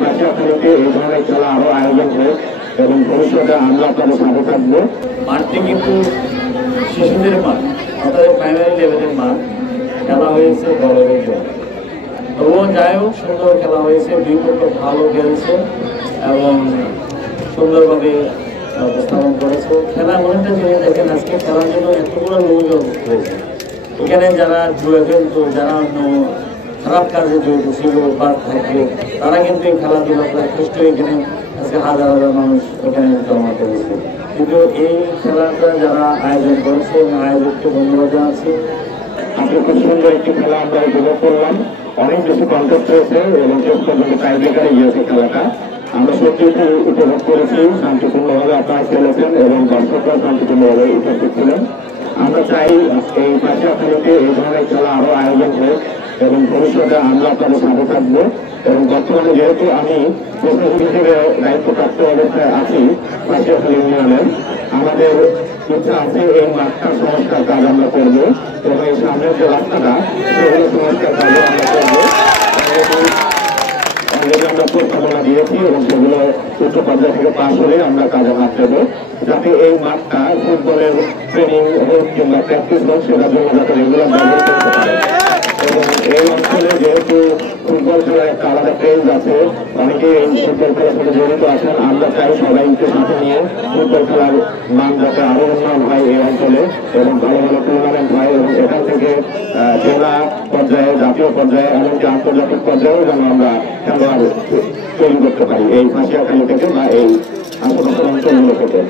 পাশাপাশিতে এই ধরনের খেলা আরো আয়োজন হোক এবং ভবিষ্যতে আমরা আপনাদের সাথে থাকবো। মাঠটি কিন্তু শিশুদের মাঠ, অর্থাৎ প্রাইমারি লেভেলের মাঠ। খেলা হয়েছে বড়দের জন্য, তবুও যাই হোক সুন্দর খেলা হয়েছে, দুই পক্ষ ভালো খেলছে এবং সুন্দরভাবে উপস্থাপন করেছে। খেলা এমন একটা জিনিস দেখেন, আজকে খেলার জন্য এতগুলো লোক হয়েছে। এখানে যারা জুয়ে খেলতো, যারা অন্য খারাপ কাজে জড়িত ছিল বা থাকবে, তারা কিন্তু এই খেলাধুলা কষ্ট এখানে আজকে হাজার হাজার মানুষ এখানে জমা করেছে। কিন্তু এই খেলাটা যারা আয়োজন করেছে এবং আয়োজককে ধন্যবাদ জানাচ্ছি। আজকে খুব সুন্দর একটি খেলা আমরা উপভোগ করলাম, অনেক বেশি কন্টেস্ট হয়েছে এবং শেষ পর্যন্ত টাই ব্রেকারে গিয়েছে খেলাটা। আমরা সত্যি উপভোগ করেছি, শান্তিপূর্ণভাবে আপনারা খেলেছেন এবং দর্শকরা শান্তিপূর্ণভাবে উপস্থিত ছিলেন। আমরা চাই এই পাশাপাশিতে এই ধরনের খেলা আরো আয়োজন হোক এবং ভবিষ্যতে আমরা আপনাদের সাথে থাকবো। এবং বর্তমানে যেহেতু আমি প্রশাসক হিসেবে দায়িত্বপ্রাপ্ত অবস্থায় আছি পাশাপাশি ইউনিয়নের, আমাদের ইচ্ছা আছে এই মাঠটার সংস্কার কাজ আমরা করবো এবং এই সামনের যে রাস্তাটা সেগুলো সংস্কার কাজ আমরা করবো। অলরেডি আমরা প্রস্তাবনা দিয়েছি এবং সেগুলো উচ্চ পর্যায় থেকে পাশ হলে আমরা কাজে হাত দেবো, যাতে এই মাঠটা ফুটবলের ট্রেনিং হোক কিংবা প্র্যাকটিস হোক সেটার জন্য যাতে রেগুলার ব্যবহার করতে পারে। এবং এই অঞ্চলে যেহেতু ফুটবল খেলার একটা আলাদা ক্রেজ আছে, অনেকে এই ফুটবল খেলার সাথে জড়িত আছেন। আমরা চাই সবাইকে সাথে নিয়ে ফুটবল খেলার মান যাতে আরো উন্নয়ন হয় এই অঞ্চলে এবং ভালো ভালো টুর্নামেন্ট হয় এবং এখান থেকে জেলা পর্যায়ে, জাতীয় পর্যায়ে এমনকি আন্তর্জাতিক পর্যায়েও যেন আমরা খেলোয়াড় তৈরি করতে পারি এই ফাঁসিয়াখালী থেকে বা এই আশেপাশের অঞ্চলগুলো থেকে।